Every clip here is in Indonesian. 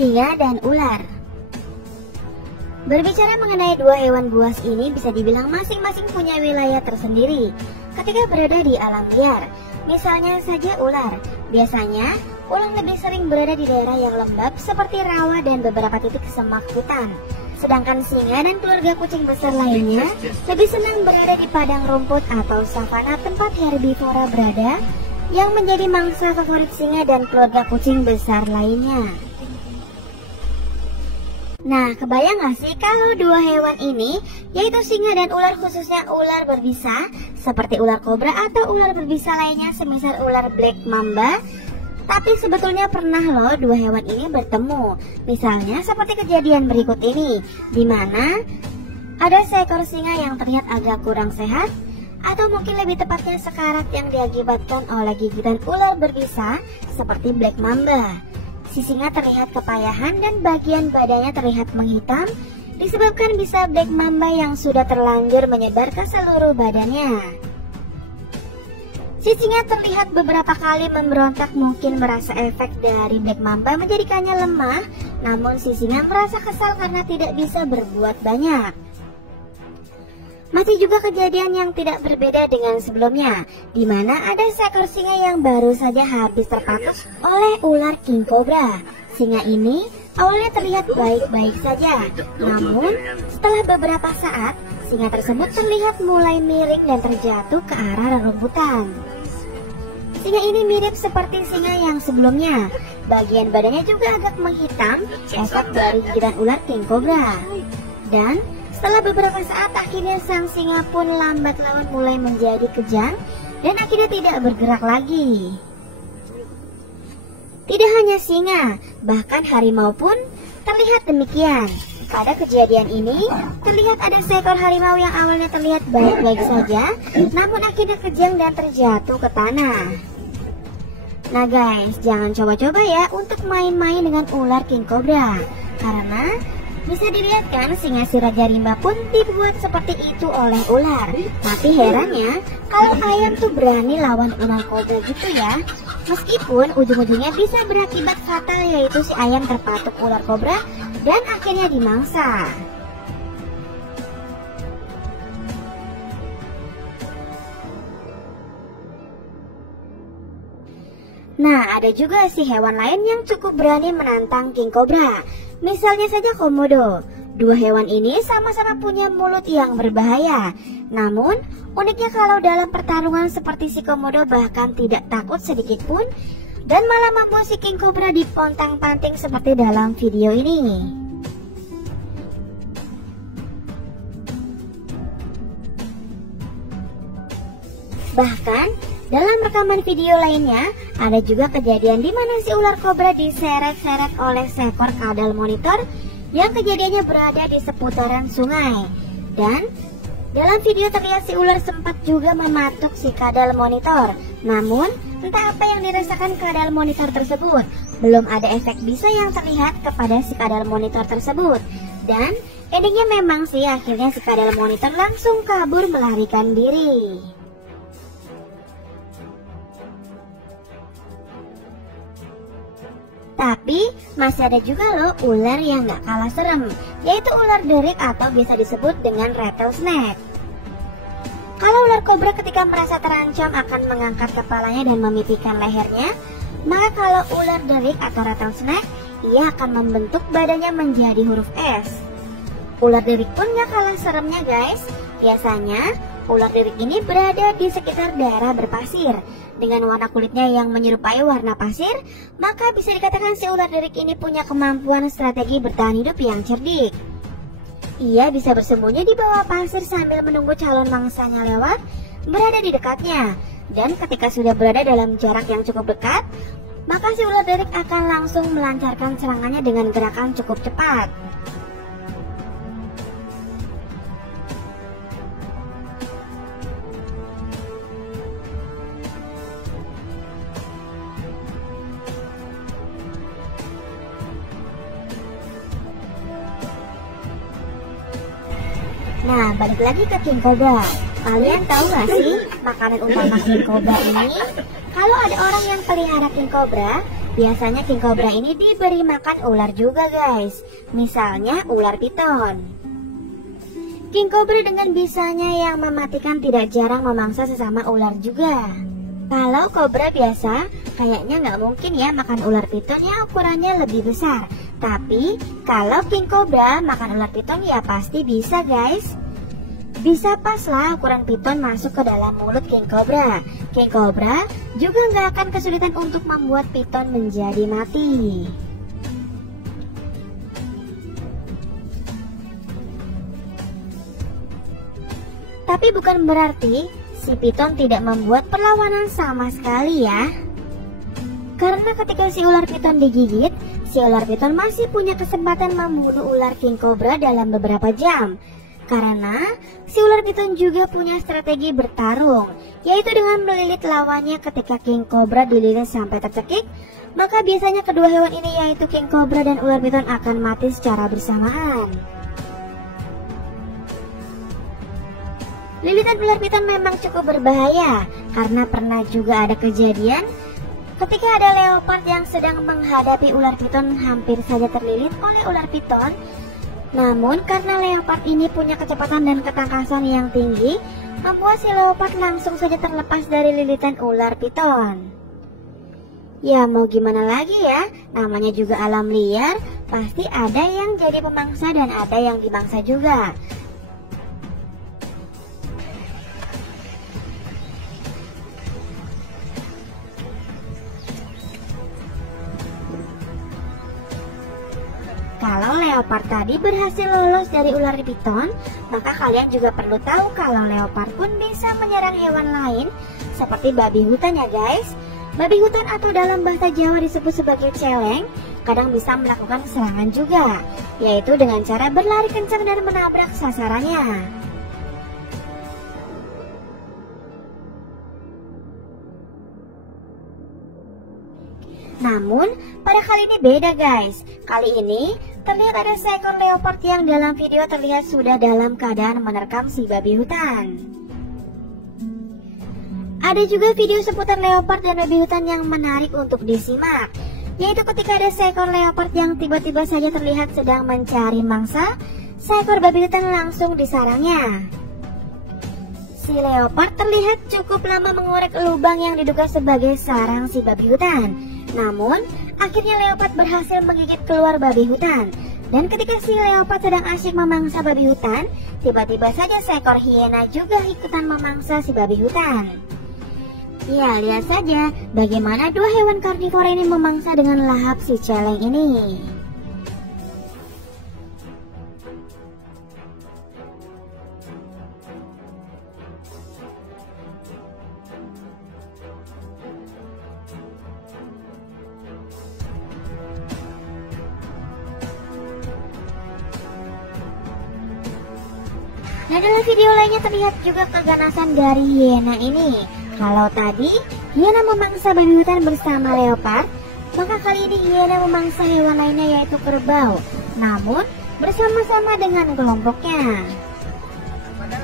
singa dan ular. Berbicara mengenai dua hewan buas ini, bisa dibilang masing-masing punya wilayah tersendiri ketika berada di alam liar. Misalnya saja ular. Biasanya, ular lebih sering berada di daerah yang lembab seperti rawa dan beberapa titik semak hutan. Sedangkan singa dan keluarga kucing besar lainnya lebih senang berada di padang rumput atau savana tempat herbivora berada, yang menjadi mangsa favorit singa dan keluarga kucing besar lainnya. Nah, kebayang gak sih kalau dua hewan ini, yaitu singa dan ular, khususnya ular berbisa seperti ular kobra atau ular berbisa lainnya semisal ular black mamba, tapi sebetulnya pernah loh dua hewan ini bertemu. Misalnya seperti kejadian berikut ini, di mana ada seekor singa yang terlihat agak kurang sehat, atau mungkin lebih tepatnya sekarat yang diakibatkan oleh gigitan ular berbisa seperti black mamba. Si singa terlihat kepayahan dan bagian badannya terlihat menghitam disebabkan bisa black mamba yang sudah terlanjur menyebar ke seluruh badannya. Si singa terlihat beberapa kali memberontak, mungkin merasa efek dari black mamba menjadikannya lemah, namun si singa merasa kesal karena tidak bisa berbuat banyak. Masih juga kejadian yang tidak berbeda dengan sebelumnya, di mana ada seekor singa yang baru saja habis terpatuk oleh ular king cobra. Singa ini awalnya terlihat baik-baik saja, namun setelah beberapa saat, singa tersebut terlihat mulai miring dan terjatuh ke arah rerumputan. Singa ini mirip seperti singa yang sebelumnya, bagian badannya juga agak menghitam, efek dari gigitan ular king cobra. Dan setelah beberapa saat, akhirnya sang singa pun lambat laun mulai menjadi kejang dan akhirnya tidak bergerak lagi. Tidak hanya singa, bahkan harimau pun terlihat demikian. Pada kejadian ini, terlihat ada seekor harimau yang awalnya terlihat baik-baik saja, namun akhirnya kejang dan terjatuh ke tanah. Nah guys, jangan coba-coba ya untuk main-main dengan ular king cobra, karena bisa dilihat kan, singa si Raja Rimba pun dibuat seperti itu oleh ular. Tapi herannya, kalau ayam tuh berani lawan ular kobra gitu ya. Meskipun ujung-ujungnya bisa berakibat fatal, yaitu si ayam terpatuk ular kobra dan akhirnya dimangsa. Nah, ada juga si hewan lain yang cukup berani menantang king cobra. Misalnya saja komodo. Dua hewan ini sama-sama punya mulut yang berbahaya. Namun, uniknya kalau dalam pertarungan seperti si komodo bahkan tidak takut sedikit pun, dan malah membuat si king cobra dipontang-panting seperti dalam video ini. Bahkan, dalam rekaman video lainnya, ada juga kejadian di mana si ular kobra diseret-seret oleh seekor kadal monitor yang kejadiannya berada di seputaran sungai. Dan dalam video terlihat si ular sempat juga mematuk si kadal monitor. Namun, entah apa yang dirasakan kadal monitor tersebut. Belum ada efek bisa yang terlihat kepada si kadal monitor tersebut. Dan endingnya memang sih akhirnya si kadal monitor langsung kabur melarikan diri. Tapi masih ada juga loh ular yang gak kalah serem, yaitu ular derik atau biasa disebut dengan rattlesnake. Kalau ular kobra ketika merasa terancam akan mengangkat kepalanya dan memipihkan lehernya, maka kalau ular derik atau rattlesnake, ia akan membentuk badannya menjadi huruf S. Ular derik pun gak kalah seremnya guys. Biasanya ular derik ini berada di sekitar daerah berpasir. Dengan warna kulitnya yang menyerupai warna pasir, maka bisa dikatakan si ular derik ini punya kemampuan strategi bertahan hidup yang cerdik. Ia bisa bersembunyi di bawah pasir sambil menunggu calon mangsanya lewat, berada di dekatnya. Dan ketika sudah berada dalam jarak yang cukup dekat, maka si ular derik akan langsung melancarkan serangannya dengan gerakan cukup cepat. Nah, balik lagi ke king cobra. Kalian tahu gak sih makanan utama king cobra ini? Kalau ada orang yang pelihara king cobra, Biasanya king cobra ini diberi makan ular juga guys, misalnya ular piton. King cobra dengan bisanya yang mematikan tidak jarang memangsa sesama ular juga. Kalau kobra biasa, kayaknya nggak mungkin ya makan ular piton yang ukurannya lebih besar. Tapi kalau king cobra makan ular piton ya pasti bisa guys. Bisa pas lah ukuran piton masuk ke dalam mulut king cobra. King cobra juga nggak akan kesulitan untuk membuat piton menjadi mati. Tapi bukan berarti si piton tidak membuat perlawanan sama sekali ya. Karena ketika si ular piton digigit, si ular piton masih punya kesempatan membunuh ular king cobra dalam beberapa jam. Karena si ular piton juga punya strategi bertarung, yaitu dengan melilit lawannya. Ketika king cobra dililit sampai tercekik, maka biasanya kedua hewan ini yaitu king cobra dan ular piton akan mati secara bersamaan. Lilitan ular piton memang cukup berbahaya, karena pernah juga ada kejadian ketika ada leopard yang sedang menghadapi ular piton hampir saja terlilit oleh ular piton. Namun karena leopard ini punya kecepatan dan ketangkasan yang tinggi, membuat si leopard langsung saja terlepas dari lilitan ular piton. Ya mau gimana lagi ya, namanya juga alam liar, pasti ada yang jadi pemangsa dan ada yang dimangsa juga. Kalau leopard tadi berhasil lolos dari ular piton, maka kalian juga perlu tahu kalau leopard pun bisa menyerang hewan lain seperti babi hutan ya guys. Babi hutan atau dalam bahasa Jawa disebut sebagai celeng, kadang bisa melakukan serangan juga, yaitu dengan cara berlari kencang dan menabrak sasarannya. Namun pada kali ini beda guys. Kali ini terlihat ada seekor leopard yang dalam video terlihat sudah dalam keadaan menerkam si babi hutan. Ada juga video seputar leopard dan babi hutan yang menarik untuk disimak, yaitu ketika ada seekor leopard yang tiba-tiba saja terlihat sedang mencari mangsa, seekor babi hutan langsung disarangnya. Si leopard terlihat cukup lama mengorek lubang yang diduga sebagai sarang si babi hutan. Namun, akhirnya leopard berhasil menggigit keluar babi hutan. Dan ketika si leopard sedang asyik memangsa babi hutan, tiba-tiba saja seekor hiena juga ikutan memangsa si babi hutan. Ya, lihat saja bagaimana dua hewan karnivora ini memangsa dengan lahap si celeng ini. Nah, dalam video lainnya terlihat juga keganasan dari hiena ini. Kalau tadi hiena memangsa babi hutan bersama leopard, maka kali ini hiena memangsa hewan lainnya yaitu kerbau, namun bersama-sama dengan kelompoknya.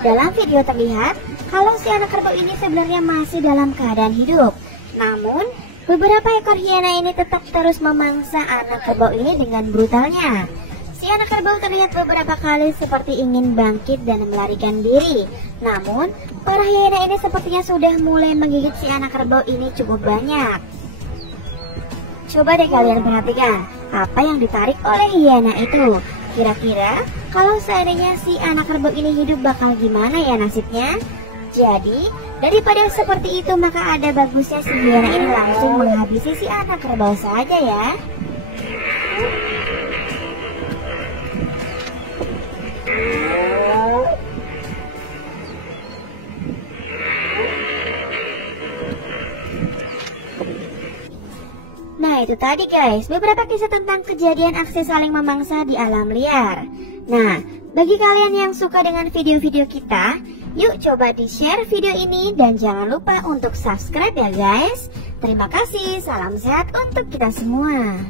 Dalam video terlihat kalau si anak kerbau ini sebenarnya masih dalam keadaan hidup, namun beberapa ekor hiena ini tetap terus memangsa anak kerbau ini dengan brutalnya. Si anak kerbau terlihat beberapa kali seperti ingin bangkit dan melarikan diri. Namun, para hiena ini sepertinya sudah mulai menggigit si anak kerbau ini cukup banyak. Coba deh kalian perhatikan, apa yang ditarik oleh hiena itu. Kira-kira, kalau seandainya si anak kerbau ini hidup bakal gimana ya nasibnya? Jadi, daripada seperti itu maka ada bagusnya si hiena ini langsung menghabisi si anak kerbau saja ya. Nah itu tadi guys, beberapa kisah tentang kejadian aksi saling memangsa di alam liar. Nah, bagi kalian yang suka dengan video-video kita, yuk coba di-share video ini dan jangan lupa untuk subscribe ya guys. Terima kasih, salam sehat untuk kita semua.